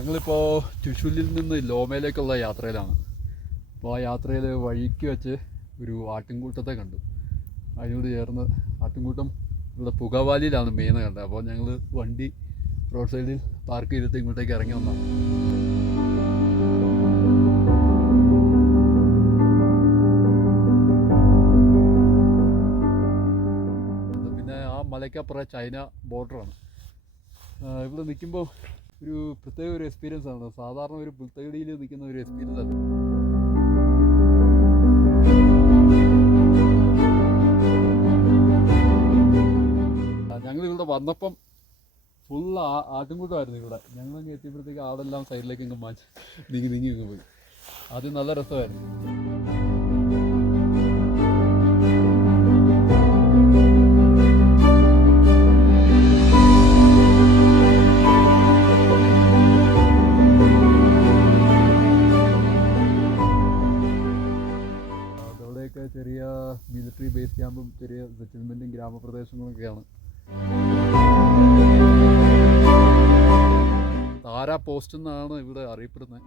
ഞങ്ങളിപ്പോൾ ചുഷുലിൽ നിന്ന് ലോമയിലേക്കുള്ള യാത്രയിലാണ്. അപ്പോൾ ആ യാത്രയിൽ വഴിക്ക് വെച്ച് ഒരു ആട്ടിൻകൂട്ടത്തെ കണ്ടു. അതിനോട് ചേർന്ന് ആട്ടിൻകൂട്ടം ഇവിടെ പുകവാലിയിലാണ് മെയിൻ കണ്ടത്. അപ്പോൾ ഞങ്ങൾ വണ്ടി റോഡ് സൈഡിൽ പാർക്ക് ചെയ്തിട്ട് ഇങ്ങോട്ടേക്ക് ഇറങ്ങി വന്നതാണ്. പിന്നെ ആ മലയ്ക്കപ്പുറം ചൈന ബോർഡറാണ്. ഇവിടെ നിൽക്കുമ്പോൾ ഒരു പ്രത്യേക ഒരു എക്സ്പീരിയൻസ് ആണ്. സാധാരണ ഒരു പുൽത്തകിടിയിൽ നിൽക്കുന്ന ഒരു എക്സ്പീരിയൻസ് അല്ല. ഞങ്ങളിവിടെ വന്നപ്പം ഫുൾ ആട്ടിൻകൂട്ടമായിരുന്നു ഇവിടെ. ഞങ്ങളങ്ങ് എത്തിയപ്പോഴത്തേക്ക് ആടെല്ലാം സൈഡിലേക്ക് അങ്ങ് മാറ്റി നീങ്ങി അങ്ങ് പോയി. അത് നല്ല രസമായിരുന്നു. അതോടെയൊക്കെ ചെറിയ മിലിറ്ററി ബേസ് ക്യാമ്പും ചെറിയ സെറ്റിൽമെൻറ്റും ഗ്രാമപ്രദേശങ്ങളൊക്കെയാണ്. താര പോസ്റ്റ് എന്നാണ് ഇവിടെ അറിയപ്പെടുന്നത്.